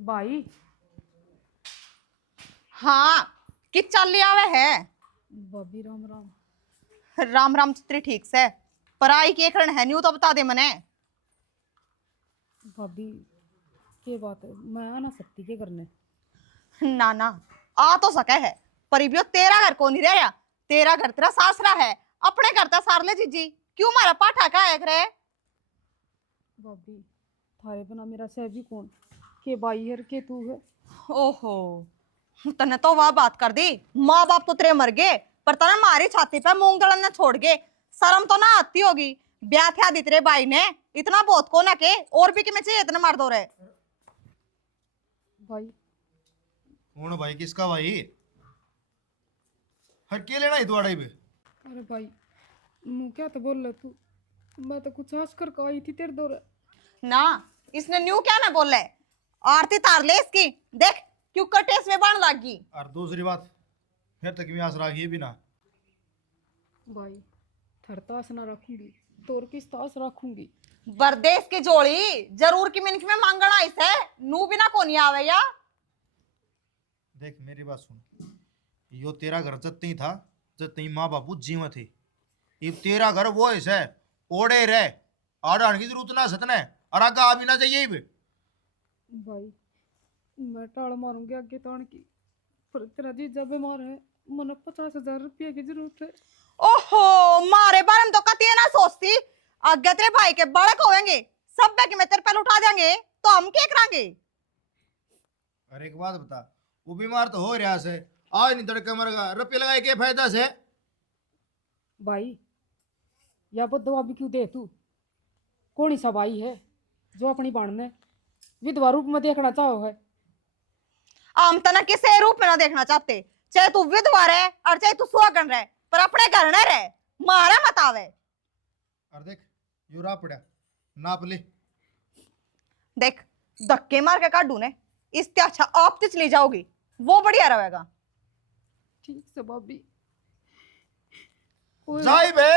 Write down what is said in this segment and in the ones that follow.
भाई हाँ कि चल लिया वे है। भाभी राम राम। राम राम चित्री ठीक से पर आई के कारण है न्यू तो बता दे मने। भाभी के बात है, मैं आ ना सकती के करने। ना ना आ तो सके है पर इबियो तेरा घर को नहीं रह रहा। तेरा घर तेरा सासरा है। अपने घर ता सार ले जीजी क्यों मारा पाठा का है करे। भाभी थारे बना मेरा सह भी कौन, के भाई है के तू है। ओहो तने तो वह बात कर दी। माँ बाप तो तेरे मर गए पर तने मारी छाती पे मूंग दड़न ने छोड़ गए। शर्म तो ना आती होगी। ब्याह था दी तेरे भाई ने इतना बहुत को ना के और भी कि मैं चाहिए इतने मार दो रहे। भाई कौन भाई? किसका भाई? हर के लेना है तुम्हारा भी? अरे भाई नू क्या तो बोल रहा तू, मैं तो कुछ हंस कर आई थी तेरे दौरे। ना इसने न्यू क्या ना बोले। आरती तार ले इसकी देख क्यों कटेस में बाण लाग गई। और दूसरी बात, फिर तक भी आस राखी भी ना। भाई थर तास ना रखूंगी, तोर किस तास रखूंगी। बरदेश की जोड़ी जरूर की मिनख में मांगना इसे नू बिना को नहीं आवे या। देख मेरी बात सुन, यो तेरा घर जत्ती था जत्ती माँ बापू जीव थे। ये तेरा घर वो है ओढ़े रहे आड़ान की जरूरत ना सतने और आगे आ भी ना चाहिए भी। भाई मैं टाल मारूंगी आगे तान की, पर तेरा जीजा बीमार है, मन 50,000 रुपये की जरूरत है। ओहो मारे बारे में तो कती ना सोचती। आगे तेरे भाई के बड़क होएंगे सब बैग में तेरे पे उठा देंगे तो हम क्या करांगे। अरे एक बात बता, वो बीमार तो हो रहा से आज नहीं तड़के मरेगा, रुपये लगाए के फायदा से? भाई या बदवा भी क्यों दे तू, कौन ही सा भाई है जो अपनी बहन ने विधवा रूप में देखना चाहो है। हम तना किसी रूप में ना देखना चाहते। चाहे तू विधवा रहे और चाहे तू सुहागन रहे पर अपने घर न रहे। मारा मत आवे। और देख यो रा पड़ा नाप ले। देख धक्के मार के काटू ने इससे अच्छा आप तो चली जाओगी वो बढ़िया रहेगा। ठीक से भाभी। जाई बे।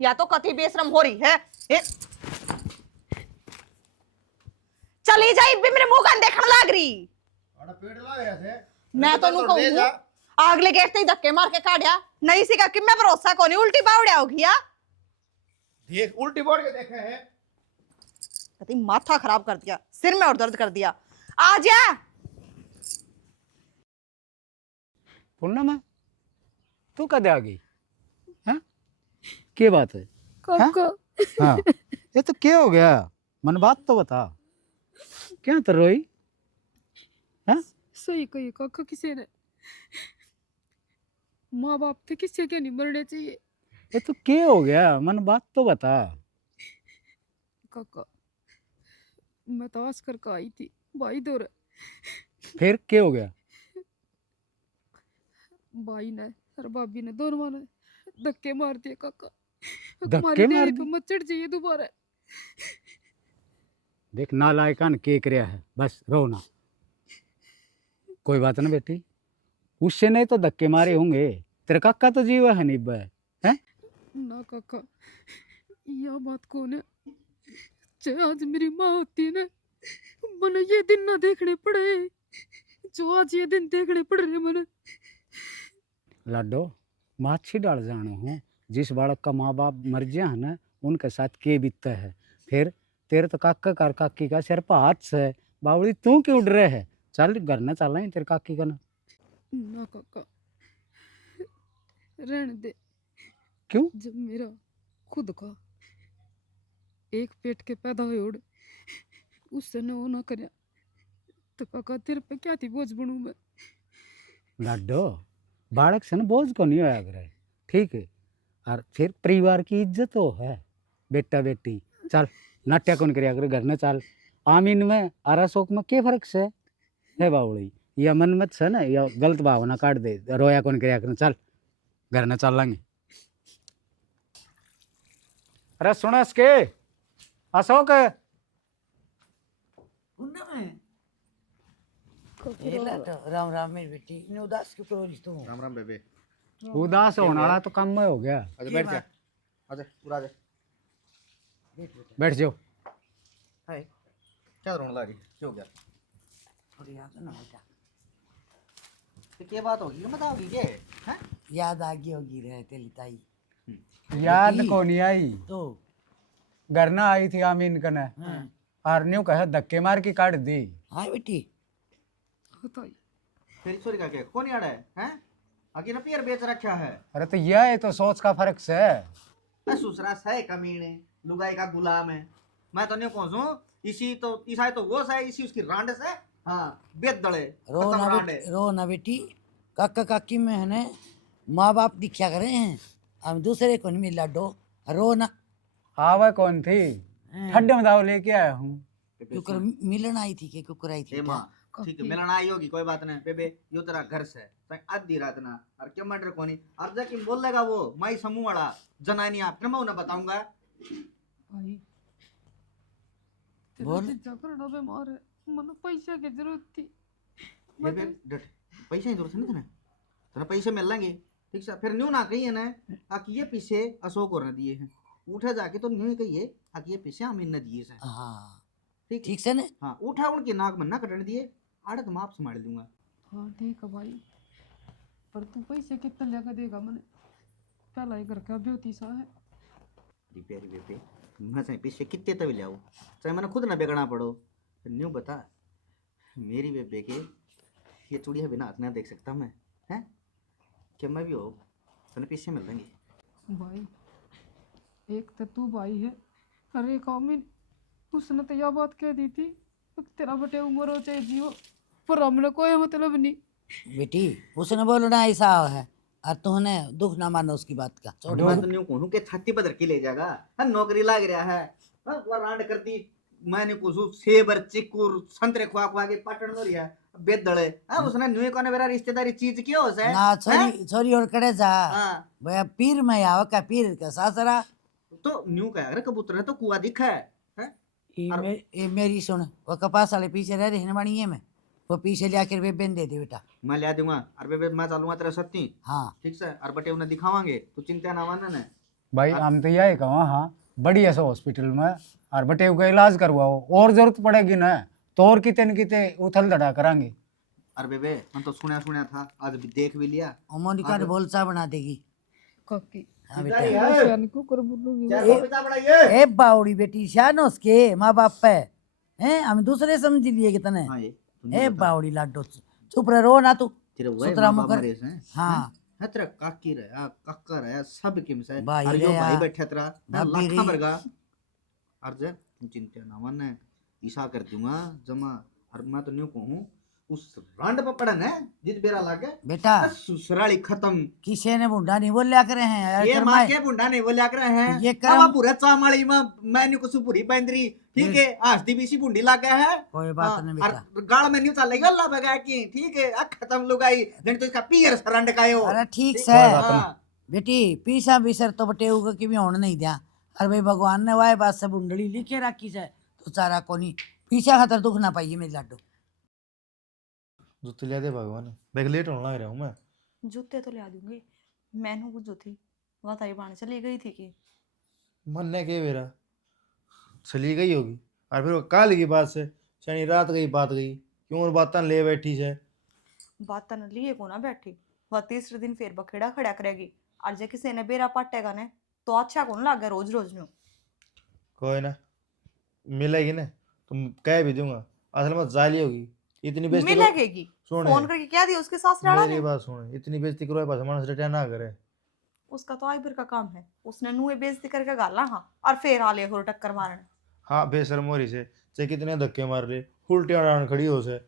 या तो कथी बेशरम हो रही है चली जाई भी मेरे मुंह कान देखने लाग रही। आड़ा पेड़ लाग रहा से मैं तो नु कहूं अगले गेट से ही धक्के मार के काटिया नहीं सी का कि मैं भरोसा को नहीं उल्टी बावड़िया होगी या। देख उल्टी बोल के देखा है। कति माथा खराब कर दिया सिर में और दर्द कर दिया। आ जा पूर्णिमा तू कदे आ गई? हाँ क्या बात है? काका हाँ ये तो क्या हो गया? मन बात तो बता, क्या तो रोई? हाँ सही कही काका, किसी ने माँ बाप थे किसी के नहीं मरने चाहिए। ये तो क्या हो गया? मन बात तो बता। काका मैं तो आस करके आई थी भाई दौरे, फिर क्या हो गया? भाई ने और भाभी ने दोनों ने धक्के मार दिए काका। धक्के हमारी मार डेरी पे दिए? मत चढ़ जाइए दोबारा। देख नालायकान के करया है, बस रो ना। कोई बात ना बेटी, उससे नहीं तो धक्के मारे होंगे। तेरा काका तो जीवा है निब्बा है? ना काका यह बात कौन है, चाहे आज मेरी माँ होती ना मने ये दिन ना देखने पड़े जो आज ये दिन देखने पड़ रहे मने। लाडो माछी डाल जानो हूँ, जिस बालक का माँ बाप मर गया है ना उनके साथ के बीतता है। फिर तेरे तो काका कर काकी का सिर पर हाथ से बावड़ी तू क्यों उड़ रहे है? चल घर ना चल रही तेरे काकी का ना काका रहने दे। क्यों? जब मेरा खुद का एक पेट के पैदा हुए उड़ उससे न वो ना करया तो काका तेरे पे क्या थी बोझ बनू मैं। लाडो बालक से न बोझ को नहीं होया करे, ठीक है? और फिर परिवार की इज्जत हो है बेटा बेटी। चल नाट्या कौन करिया करे, घर न चल। आमीन में आरा शोक में क्या फर्क से है बावड़ी? या मन मत से ना या गलत भावना काट दे, रोया कौन करिया करे। चल घर न चल लेंगे। अरे सुनस के अशोक राम राम मेरी बेटी, इन्हें उदास क्यों करो तू? राम राम बेबे। उदास होने वाला तो कम में हो गया। आजा बैठ जा, आजा पूरा आजा। बैठ जाओ। हाय क्या रोने लगी, क्यों गया? थोड़ी याद है ना बेटा, तो क्या बात होगी, बताओगी क्या? हैं? याद आ गई होगी रहे तेरी ताई याद बेटी। को नहीं आई, तो घर ना आई थी आमीन कने, हाँ और न्यू कहे धक्के मार के काट दी। हाँ बेटी, ताई तेरी छोरी का क्या कौन यार है? हैं? आगे ना पियर बेच रखा है। अरे तो यह है तो सोच का फर्क से। ससुरा है कमीने, लुगाई का गुलाम है। मैं तो नहीं कहूँ इसी तो ईसाई तो वो है, इसी उसकी रांड से। हाँ बेद दड़े रो खत्म ना रांड बेटी, है। रो ना बेटी। काका काकी में है ने माँ बाप दिखा करे हैं, हम दूसरे को नहीं मिला डो। रो ना, आवा कौन थी, हाँ। ठंडे में दाव लेके आया हूँ। क्योंकि मिलन आई थी के कुकर आई थी ए क्या? माँ, ठीक है मिलन आई होगी, कोई बात नहीं बेबे, यो तेरा घर से तय आधी रात ना और क्या मटर कोनी और जाके बोल लेगा वो माई समूह वाला जनानी आप फिर मैं उन्हें बताऊंगा। भाई तेरा बोल। जीजा करना बीमार है, मन पैसा की जरूरत थी। बेबे डट, पैसे की जरूरत है ना तेने, तेरे पैसे मिल लेंगे ठीक से। फिर न्यू ना कहिए ना आकि ये पीछे अशोक और ने दिए हैं, उठे जाके तो न्यू ही कहिए आकि ये पीछे अमीन ने दिए हैं। हाँ ठीक ठीक से ने। हाँ उठा उनकी नाक में ना कटने दिए, आड़े तो मैं आप संभाल दूंगा। हाँ ठीक है भाई, पर तू पैसे कितने लेकर देगा मैंने? पहला ही घर का ब्योती सा है। प्यारी बेबे, मैं चाहे पीछे कितने तभी ले आऊँ, चाहे मैंने खुद ना बेगना पड़ो। न्यू बता मेरी बेबे के ये चूड़िया बिना हाथ ना देख सकता मैं, हैं? क्या मैं भी हो तने पीछे मिल देंगे। भाई एक तो तू भाई है, अरे एक आमिन, उसने तो यह बात कह दी थी कि तेरा बटे उम्र हो चाहे जियो, पर हमने कोई मतलब नहीं। बेटी उसने बोलना ऐसा है और तूने दुख ना मानो उसकी बात का। छोड़ मैं मत। तो न्यू कहूँ कि छाती पर धरकी ले जाएगा। हाँ नौकरी लाग रहा है, हाँ वो रांड कर दी। मैंने कुछ सेबर चिक्कूर संतरे खुआ खुआ के पाटन हो रहा बेद दड़े। हाँ उसने न्यू कोने मेरा रिश्तेदारी चीज क्यों हो से? ना छोरी छोरी और कड़े जा हाँ भैया पीर में आवा का पीर का सासरा। तो न्यू कह अरे कबूतर ने तो कुआ दिखा है, हैं? ये मेरी सुन, वो कपास वाले पीछे रह रहे हैं बनी में, वो पीछे ले आकर बेबे दे दे बेटा। मैं ले दूंगा और बेबे मैं चलूंगा तेरा सत्ती हाँ ठीक से और बटे उन्हें दिखावांगे तो चिंता ना मानना ने। भाई हम तो यही कहो, हाँ बढ़िया से हॉस्पिटल में और बटे का इलाज करवाओ, और जरूरत पड़ेगी ना तो और किते न किते उथल दड़ा करांगे। अरे बेबे हम तो सुना था, आज भी देख भी लिया। मोनिका ने बोलचा बना देगी। काकी हाँ इधर ही बेटा। है। शान को कर बोलूंगी चार वो। पपीता बढ़ाइए। ए बावड़ी बेटी शानो के माँ बाप पे हैं, हम दूसरे समझ लिए कि तने। हाँ ये ए बावड़ी लाडो चुप रह, रो ना तू। तेरे वो सुतरा माँ बाप मुकर। मरे हैं। हाँ है तेरा काकी रहा काका रहा सब किम से भाई और जो रहा, भाई बैठा तेरा भाभी लाखा रही। मरगा अर्ज चिंता ना मन ईसा कर दूंगा जमा। और मैं तो न्यू कहूँ उस रांड पर पड़न है जित बेरा लागे बेटा ससुराली खत्म। किसी ने बुढ़ा नहीं बोलिया करे हैं यार, ये माँ करमाए। के बुंडा नहीं बोलिया कर हैं। ये अब कर्म पूरा चामाली में मैंने कुछ पूरी बंदरी ठीक है आस्ती बीसी बुंडी लागे है। कोई बात नहीं बेटा। और गाल में न्यू चल रही अल्लाह बगा की ठीक है खत्म लुगाई जन तो इसका पियर सरंड का हो। अरे ठीक ठीक से है, हाँ। बेटी पीसा बिसर तो बटे उगा की भी होने नहीं दिया। अरे भाई भगवान ने वाए बात से बुंडली लिखे रखी से तो सारा कोनी पीछा खातर दुख ना पाइए मेरी लाडो। जूते लिया दे भगवान, देख लेट होने लग रहा हूँ मैं। जूते तो ला दूंगी, मैनू वो जो थी वह तारी बाण चली गई थी कि मन ने के मेरा चली गई होगी और फिर वो काल की बात से शनि रात गई बात गई क्यों और बात ले बैठी से। बात तन लिए को ना बैठी, वह तीसरे दिन फिर बखेड़ा खड़ा करेगी और जे किसी ने बेरा पाटेगा ने तो अच्छा कौन लागे रोज रोज न्यू। कोई ना मिलेगी ना तुम कह भी दूंगा, असल में जाली होगी इतनी बेइज्जती करो- मिलेगी सुन फोन करके क्या दिया उसके सासराड़ा मेरी ने। बात सुन, इतनी बेइज्जती करो पास मन से रिटर्न ना करे। उसका तो आईबर का काम है, उसने नुए बेइज्जती करके गाला हाँ और फिर आले हो टक्कर मारने। हाँ बेशर्म हो रही से चाहे कितने धक्के मार रहे उल्टी आड़ खड़ी हो से।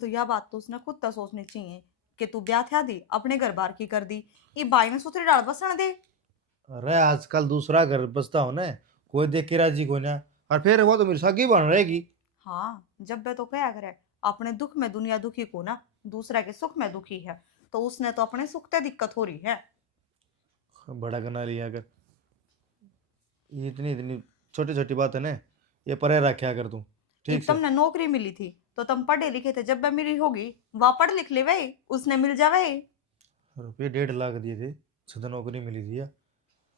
तो यह बात तो उसने खुद तक सोचनी चाहिए कि तू ब्याह थया दी अपने घर बार की कर दी, ये बाई में सुथरी डाल बसण दे। अरे आजकल दूसरा घर बसता हो ना कोई देख के राजी को ना, और फिर वो तो मेरी सगी बन रहेगी। हाँ जब वे तो क्या करे अपने दुख में दुनिया दुखी को ना दूसरा के सुख में दुखी है, तो उसने तो अपने सुख ते दिक्कत हो रही है। बड़ा करना लिया अगर ये इतनी इतनी छोटी छोटी बात है ना ये परे रखा कर तू ठीक जब से। तुमने नौकरी मिली थी तो तुम पढ़े लिखे थे, जब वह मिली होगी वह पढ़ लिख ले वही उसने मिल जावे। रुपये 1.5 लाख दिए थे सदा नौकरी मिली थी या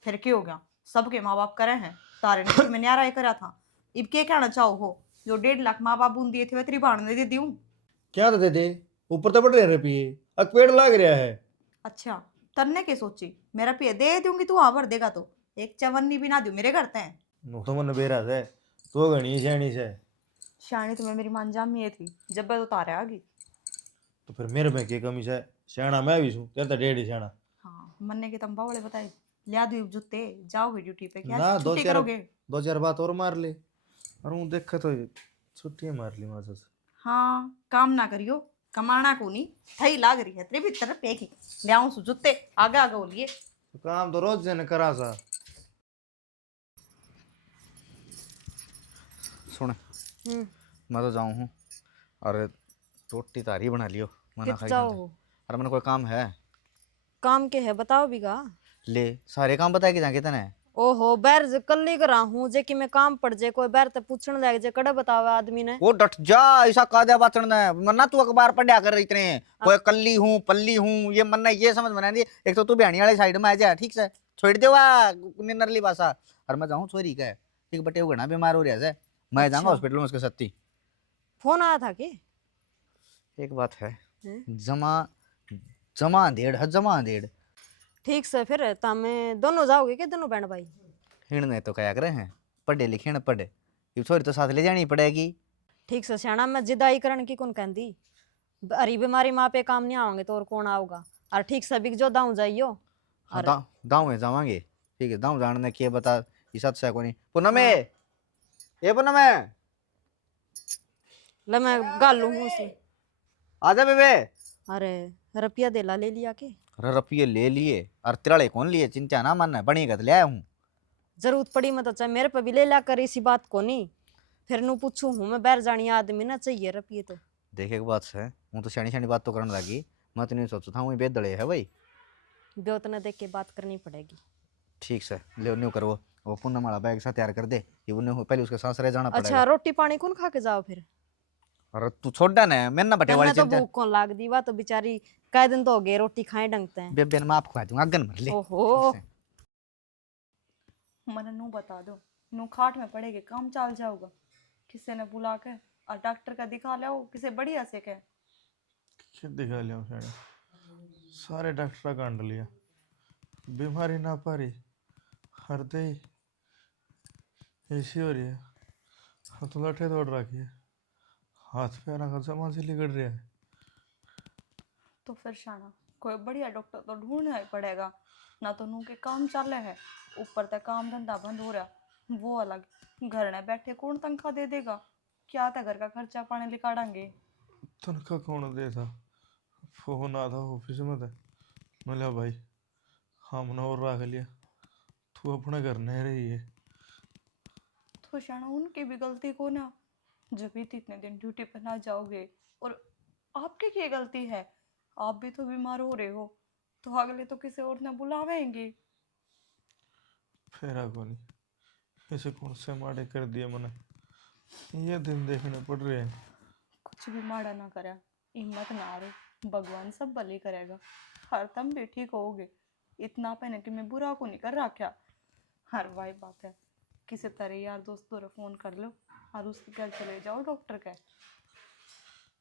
फिर क्या हो गया, सबके माँ बाप करे हैं, तारे ने में न्यारा करा था, इब के कहना चाहो हो। जो 1.5 लाख माँ बाप बूंद दिए थे वह तेरी भाण ने दे दी हूँ। क्या तो दे दे, ऊपर तो बढ़ रहे पिए, अब पेड़ लाग रहा है। अच्छा, तरने के सोची मेरा पे दे दूंगी तू वहां भर देगा तो एक चवन्नी भी ना दू मेरे घर ते। नो तो मन बेरा है, तो घनी शैनी से। शानी तुम्हें मेरी मांजामी ये थी जब मैं तो तारे आ गई। तो फिर मेरे में की कमी से, सियाना मैं भी हूँ, तेरे तो डेढ़ ही सियाना। हाँ, मन्ने के तंबा वाले बताए लिया दू जूते, जाओगे ड्यूटी पे क्या ना दो छुट्टी चार करोगे? दो चार बात और मार ले, और हूँ देखा तो छुट्टी मार ली माँ से। हाँ, काम ना करियो, कमाना को नहीं थई लाग रही है तेरे भीतर पे की ले आऊं सु जूते आगे आगे बोलिए। तो काम तो रोज जन करा सा। सुन, मैं तो जाऊँ हूँ, और रोटी तारी बना लियो, मना कित खाई जाओ खाते। हो? अरे मैंने कोई काम है। काम के है बताओ बीघा। ले सारे काम बता के जाके तने। ओहो बैर जे कल्ली करा हूँ जे कि मैं काम पड़ जे कोई बैर ते पूछने लग जे कड़े बतावे आदमी ने। वो डट जा, ऐसा कह दिया बाचन ने, मन्ना तू अखबार पढ़ा कर इतने कोई कल्ली हूँ पल्ली हूँ, ये मन्ना ये समझ में नहीं। एक तो तू बहनी वाली साइड में आ जा, ठीक से छोड़ दे वा नरली भाषा। और मैं जाऊँ छोरी का ठीक बटे वो घना बीमार हो रहा है, मैं जाऊंगा अच्छा। हॉस्पिटल में उसके सत्ती। फोन आया था कि? एक बात है, हैं? जमा जमा अंधेड़ है, जमा अंधेड़। ठीक से फिर तामे दोनों जाओगे के दोनों बहन भाई? हिड़ने तो क्या करे हैं, पढ़े लिखे न पढ़े, ये छोरी तो साथ ले जानी पड़ेगी। ठीक से सियाना मैं जिदाई करण की कौन कहती, अरे बीमारी माँ पे काम नहीं आवांगे तो और कौन आओगा। और ठीक से बिक जो दाऊ जाइयो। हाँ और दाऊ में जावांगे, ठीक है दाऊ जानने के बता इस से को नहीं पुनमे हाँ। ये पुनमे ले मैं गालू हूँ उसे। आजा बेबे। अरे रुपया देला ले लिया के? अरे रुपये ले लिए, और तिराड़े कौन लिए, चिंता ना मानना, बनेगा तो ले आया हूँ। जरूरत पड़ी मैं तो चाहे मेरे पे भी ले ला कर इसी बात को नहीं, फिर नू पूछू हूँ मैं बैर जानी आदमी ना चाहिए रुपये तो। देखे के बात है, हूँ तो शनी शनी बात तो करने लगी, मैं तो नहीं सोचू था वही बेदड़े है भाई। ब्योत ने देख के बात करनी पड़ेगी। ठीक से ले न्यू करो, वो पूनम वाला बैग सा तैयार कर दे, ये उन्हें पहले उसके साथ रह जाना अच्छा पड़ेगा। रोटी पानी कौन खा के जाओ फिर? और तू छोड़ डा ना, मैं ना बटे वाली तन्ने तो चिंता। भूख कौन लाग दी, वा तो बेचारी कई दिन तो हो गए रोटी खाए डंगते हैं। बेबे ने मैं आपको खवा दूंगा, अगन मर ले। ओहो। ठीक से। मन नू बता दो, नू खाट में पड़ेगे काम चाल जाओगा, किसी ने बुला के और डॉक्टर का दिखा लो किसे बढ़िया से कह। क्या दिखा लिया शैनी, सारे डॉक्टर कांड लिया, बीमारी ना पारी, हृदय ऐसी हो रही है, हाथ लठे तोड़ रखी है, हाथ पैर का जमा से लिगड़ रहा है। तो फिर शाना कोई बढ़िया डॉक्टर तो ढूंढना ही पड़ेगा, ना तो नू के काम चल है, ऊपर तक काम धंधा बंद हो रहा, वो अलग, घर में बैठे कौन तनख्वाह दे देगा, क्या था घर का खर्चा पानी निकालेंगे। तनख्वाह कौन दे था, फोन आता ऑफिस में था, मिला भाई हमने और रख लिया, तू अपने घर नहीं रही है। तो शाना उनकी भी गलती को ना, जब भी इतने दिन ड्यूटी पर ना जाओगे, और आपकी क्या गलती है, आप भी तो बीमार हो रहे हो, तो अगले तो किसी और ना बुलावेंगे। फेरा को नहीं, ऐसे कौन से माड़े कर दिए मैंने, ये दिन देखने पड़ रहे हैं। कुछ भी माड़ा ना करा, हिम्मत ना हारो, भगवान सब भले करेगा, हर तुम भी ठीक होगे, इतना पहने कि मैं बुरा को नहीं कर रखा। हर वही बात है, किसी तरह यार दोस्तों रे फोन कर लो और उसके घर चले जाओ डॉक्टर के।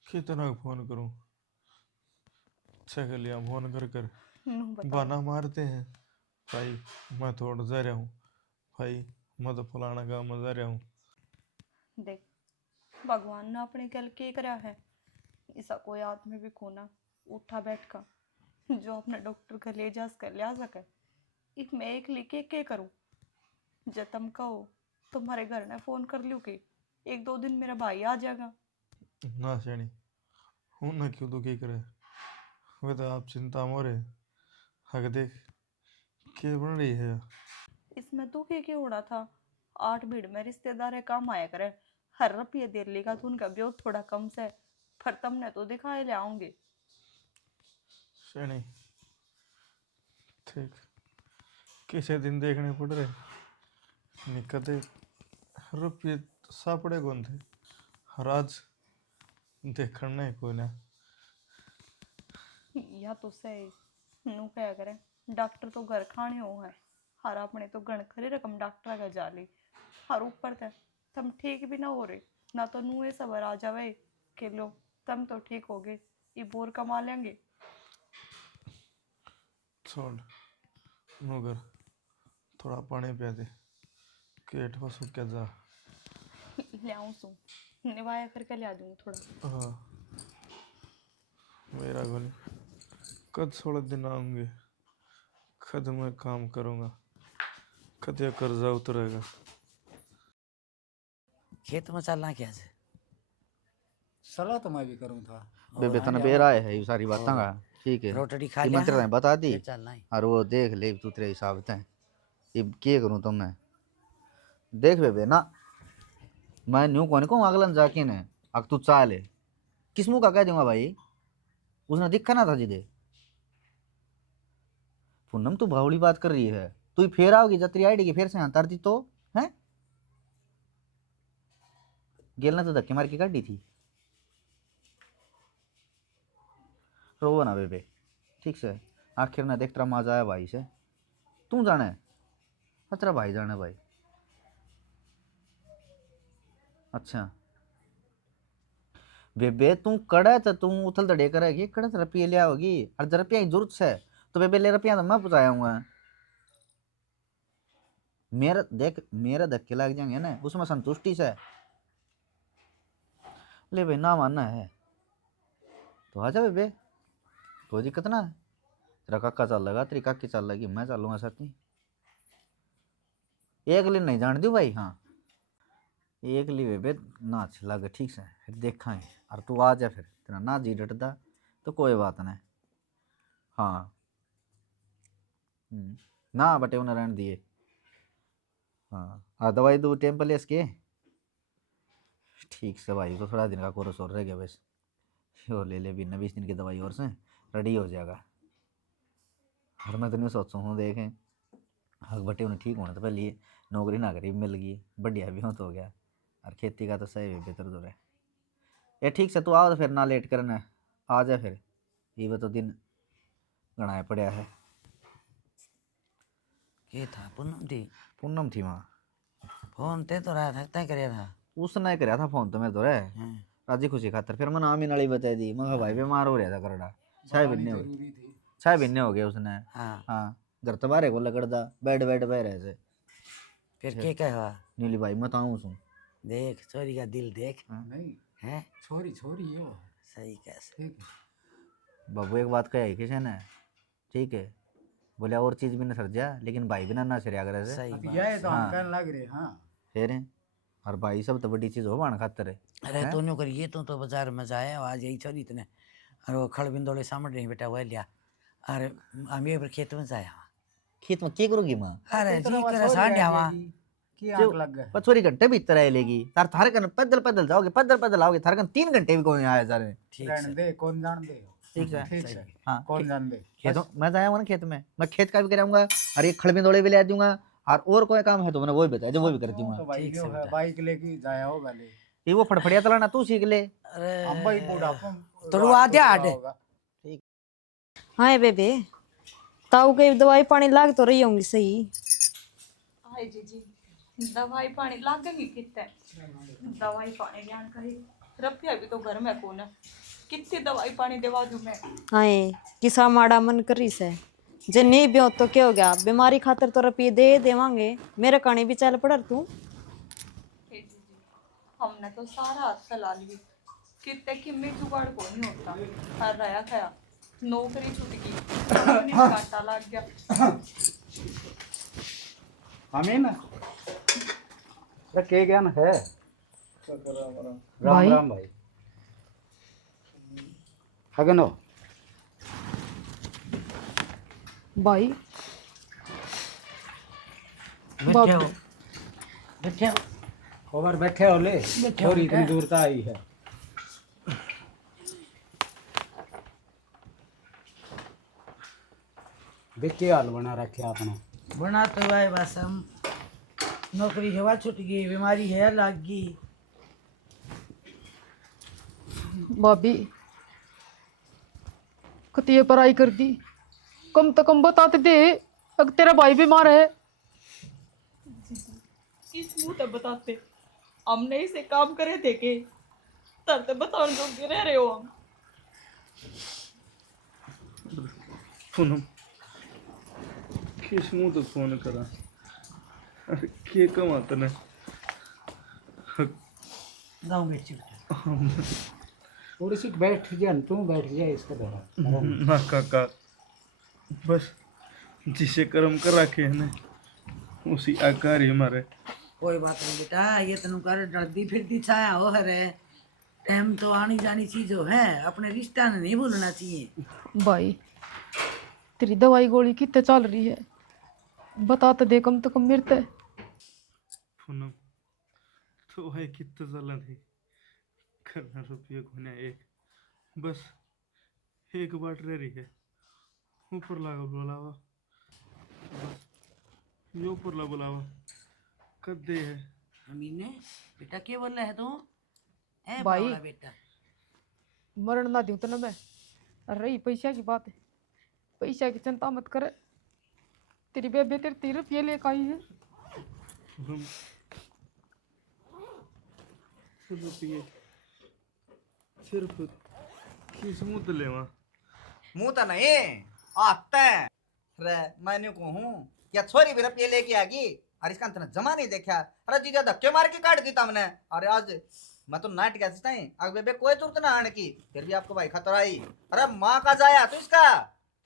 कितना फोन करूं, चल लिया फोन कर कर, नू बता बहाना मारते हैं, भाई मैं थोड़ा जा रहा हूँ, भाई मैं तो फलाना काम में जा रहा हूँ। देख, भगवान ने अपने गल के करा है, ऐसा कोई आदमी भी कोना उठा बैठ का जो अपने डॉक्टर का ले जा सके। एक मैं एक लिखे के करूं, जब तुम कहो तुम्हारे घर ने फोन कर लूँ कि 1-2 दिन मेरा भाई आ जाएगा। ना शैनी, हूँ ना क्यों दुखी करे, वे तो आप चिंता में हो रहे, हक देख क्या बन रही है। इसमें दुखी क्यों होना था, 8 भीड़ में रिश्तेदार है काम आया करे, हर रुपये देर लेगा तो उनका ब्योत थोड़ा कम से, पर तुमने तो दिखाए ले आओगे। शैनी ठीक, किसी दिन देखने पड़ रहे, निकलते रुपये सापड़े कौन थे, राज देखने कोई ना। या तो सही नू क्या करे, डॉक्टर तो घर खाने हो है, हर अपने तो गण खरी रकम डॉक्टर का जा ली, हर ऊपर तक तुम ठीक भी ना हो रहे, ना तो नुए सबर आ जावे कि लो तुम तो ठीक हो गए, ये बोर कमा लेंगे। छोड़ मगर थोड़ा पानी पिया दे, पेट में सूख के जा। ले आऊं सू, निवाया करके ले आ दूंगी थोड़ा। हाँ मेरा गोली कद 16 दिन आऊंगे, कद मैं काम करूंगा, कद ये कर्जा उतरेगा। खेत में चलना क्या है? सलाह तो मैं भी करूँ था। बेबे तने बेरा है ये सारी बातें का, ठीक है। रोटी खा ये लिया मंत्र बता दी फिर चलना है। और वो देख ले तू तेरे हिसाब से ये क्या करूं तो मैं देख बेबे ना, मैं न्यू कौन को अगलन जाके ने अग तू चाह ले किस मुंह का कह दूंगा भाई, उसने दिखा ना था जिदे। पूनम तू भावड़ी बात कर रही है, तू फेर आओगी जत्री आईडी की फिर से अंतर दी तो है गेलना तो धक्के मार के काटी थी। रो ना बेबे ठीक से, आखिर ना देख तेरा मजा आया भाई से, तू जाने तेरा भाई जाने भाई। अच्छा बेबे तू कड़ा तो तू उथल दड़े करेगी, कड़ा तो रुपये ले आओगी और जब रुपया की जरूरत है तो बेबे ले रुपया तो मैं पहुँचाया हूँ। मेरा देख मेरा धक्के लग जाएंगे ना उसमें संतुष्टि से ले भाई, ना मानना है तो आ जा बेबे, कोई दिक्कत ना है। तेरा काका चल लगा, तेरी काकी चल लगी, मैं चलूंगा साथ ही। एक लिए नहीं जान दू भाई, हाँ एक लिए बेबे ना अच्छा लगे ठीक से फिर देखेंगे। और तू आ जा फिर, तेरा ना जी डटता तो कोई बात नहीं। हाँ ना बटे उन्हें रहने दिए। हाँ आ दवाई दो टेम्पल इसके ठीक से भाई, तो थोड़ा दिन का कोर्स और रह गया बस, और ले ले भी 20 दिन की दवाई और से रेडी हो जाएगा। और मैं तो नहीं सोचूँ हूँ देखें हक बटे उन्हें ठीक होने तो पहले ये नौकरी ना करी मिल गई बढ़िया भी हो तो हो गया, और खेती का तो सही बेहतर तो रहे। ये ठीक से तू आओ तो फिर ना लेट करना, आ जा फिर, ये तो दिन गणाया पड़ा है। क्या था? पूनम थी वहाँ, फोन ते तो रहा था, तय कर था उसने कराया था फोन तो मेरे तो रे राजी खुशी खातर। फिर मैंने आमी नाली बता दी, मैं भाई बीमार हो रहा था करड़ा, 6 महीने हो गए उसने। हाँ हाँ घर तो बारे को लगड़दा बैठ बैठ बह रहे थे। फिर क्या कहा? नीली भाई मैं ताऊँ सुन देख छोरी का दिल देख, नहीं है छोरी छोरी ये वो सही कैसे। ठीक है। बाबू एक बात कही किसी ने, ठीक है बोले और चीज भी न सर जा लेकिन भाई भी ना सरिया करे से। सही अब बात। ये तो हाँ। हम कहने लग रहे हाँ। फिर और भाई सब तो बड़ी चीज हो बाण खातर है। अरे हैं? तो न्यू करिए तो बाजार में जाए आज यही छोरी इतने, और वो खड़ बिंदोले सामने नहीं बेटा हुआ लिया, अरे हम ये पर खेत में जाए। खेत में क्या करोगी माँ, अरे जी कर सांडिया वहाँ की आंख लग गए। 4 घंटे भीतर आए लेगी तार थारे कन पैदल पैदल जाओगे, पैदल पैदल आओगे, थारे कन 3 घंटे भी कोई आया जा रहे। ठीक रहने से दे कौन जान दे। ठीक है ठीक है हाँ कौन जान दे। खेतों मैं जाया हूँ ना खेत में, मैं खेत का भी कराऊंगा और ये खड़बी दौड़े भी ले दूंगा, और कोई काम है तो मैंने वो भी बताया जो वो भी कर तो दूंगा। भाई ठीक जो से है बेटा। बाइक लेके जाया होगा ले। ये वो फड़फड़िया चलाना तू सीख ले। हम भाई अरे बुढ़ापा तो आधे आधे। हाँ बेबे, ताऊ के दवाई पानी लाग तो रही होंगी सही। हाय जी दवाई पानी लागेगी कितने, दवाई पानी ज्ञान कही रुपया भी तो घर में कौन है, कितनी दवाई पानी दवा दूं मैं। हाँ किसा माड़ा मन करी से, जे नहीं ब्यो तो क्या हो गया, बीमारी खातर तो रुपये दे देवांगे, मेरे कानी भी चल पड़ तू। हे जी हमने तो सारा हाथ चला ली, कितने किम्मे जुगाड़ को नहीं होता, हर रहा खाया नौकरी छूट गई, अपनी कांटा लग गया। हमें ना के ज्ञान है। राम भाई। राम भाई। हगनो भाई बैठे हो बैठे हो। खबर बैठे हो ले, छोरी इतनी दूर तक आई है। देख के हाल बना रखे आपने। बना तो भाई बस हम नौकरी हवा छूट गई, बीमारी है लग गई। भाभी कतिये पढ़ाई कर दी, कम तो कम बताते दे अगर तेरा भाई बीमार है। किस मुंह तक बताते, हमने इसे काम करे थे के तरते बताओ जो गिरे रहे हो हम। पूनम किस मुंह तो फोन करा, अरे के कमाते ने जाओ बैठ बेटा। थोड़ी सी बैठ जा, तू बैठ जा इसका दौरा। ना काका, बस जिसे कर्म कर रखे हैं उसी आकार ही हमारे। कोई बात नहीं बेटा, ये तेन कर डरदी फिरती छाया हो हरे टाइम तो आनी जानी चीज हो है, अपने रिश्ता ने नहीं भूलना चाहिए। भाई तेरी दवाई गोली कितने चल रही है बता तो दे, कम तो कम मेरे पूनम तो भाई कितना चला नहीं करना रुपये गुना एक, बस एक बाट रह रही है ऊपर लगा बुलावा, बस ये ऊपर ला बुलावा कद्दे है। अमीने बेटा क्या बोल रहा है तू? ए भाई। बावला बेटा मरण ना दूं तो ना मैं। रही पैसा की बात है, पैसा की चिंता मत कर, तेरी बेबे तेरे 3 रुपये लेकर आई है। हम रुपये सिर्फ किस मुंह ले वहाँ मुंह तो नहीं आता है रे, मैंने को हूँ या छोरी भी रुपये लेके आ गई और इसका अंत जमा नहीं देखा। अरे जीजा धक्के मार के काट दी तुमने। अरे आज मैं तो नाट क्या सोचता है अग बेबे कोई जरूरत ना आने की, फिर भी आपको भाई खतरा आई। अरे माँ का जाया तो इसका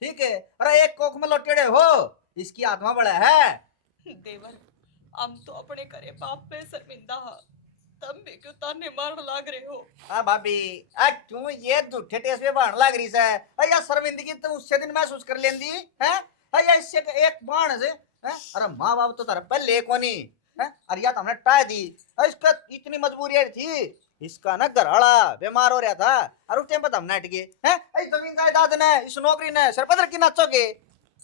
ठीक है। अरे एक कोख में लोटेड़े हो, इसकी आत्मा बड़ा है। देवर हम तो अपने करे पाप पे शर्मिंदा हा, तब भी क्यों ताने मारने लाग रहे हो? आ भाभी आ क्यों ये झूठे टेस्ट पे बाण लग रही है? या शर्मिंदगी तो उससे दिन महसूस कर लेंदी है। या इससे एक बाण से है? अरे माँ बाप तो तारा पहले कोनी है, अरे या तो हमने टाय दी। इसका इतनी मजबूरी थी, इसका ना घरवाला बीमार हो रहा था और उस टाइम पर हमने हट गए हैं। जमीन जायदाद ने इस नौकरी ने सर पदर की नाचोगे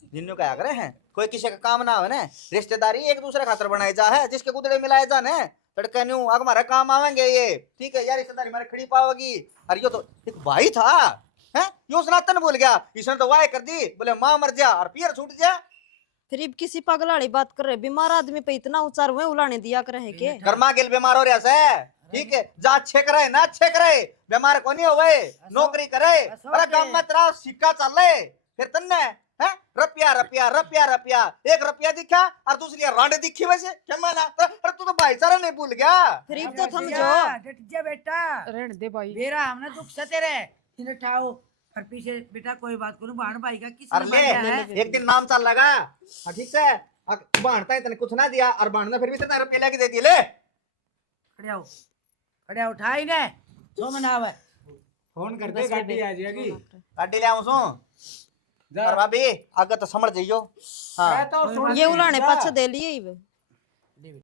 जिन्हों क्या करे हैं, कोई किसी का काम ना हो ना, रिश्तेदारी एक दूसरे खातर बनाए जा है, जिसके गुदड़े मिलाए जा ने तड़के न्यू अग हमारे काम आवेंगे ये ठीक है यार, रिश्तेदारी हमारे खड़ी पाओगी। अरे यो तो एक भाई था है, यो सनातन भूल गया, इसने तो वाय कर दी बोले माँ मर जा और पियर छूट जा। फिर अब किसी पगलाड़ी बात कर रहे, बीमार आदमी पे इतना उचार हुए उलाने दिया कर है के? कर्मा गिल बीमार हो रहा से ठीक है, जा अच्छे करे ना अच्छे करे, बीमार को नहीं होवे, नौकरी करे। अरे काम में तेरा सिक्का चल रहे फिर तन्ने है रुपया रुपया रुपया रुपया, एक रुपया दिखा और दूसरी रांडे दिखी वैसे क्या माना। अरे तू तो भाईचारा नहीं भूल गया। फिर अब तो थम जा, जो डट जा बेटा, रहने दे भाई। बेरा हमने दुख से तेरे इन्हें उठाओ और पीछे बेटा कोई बात करूं बाण भाई का किसी अरे ले एक दिन नाम चल लगा ठीक से बांटता है तेने कुछ ना दिया और बांटना फिर भी तेरे रुपये लेके दे दिए। ले खड़े आओ उठाई ने सो मनावे फोन करके गाड़ी आ जाएगी। गाड़ी ले आऊं सो और भाभी आगे तो समझ जाइयो। हाँ ये उलाने पाछे दे लिए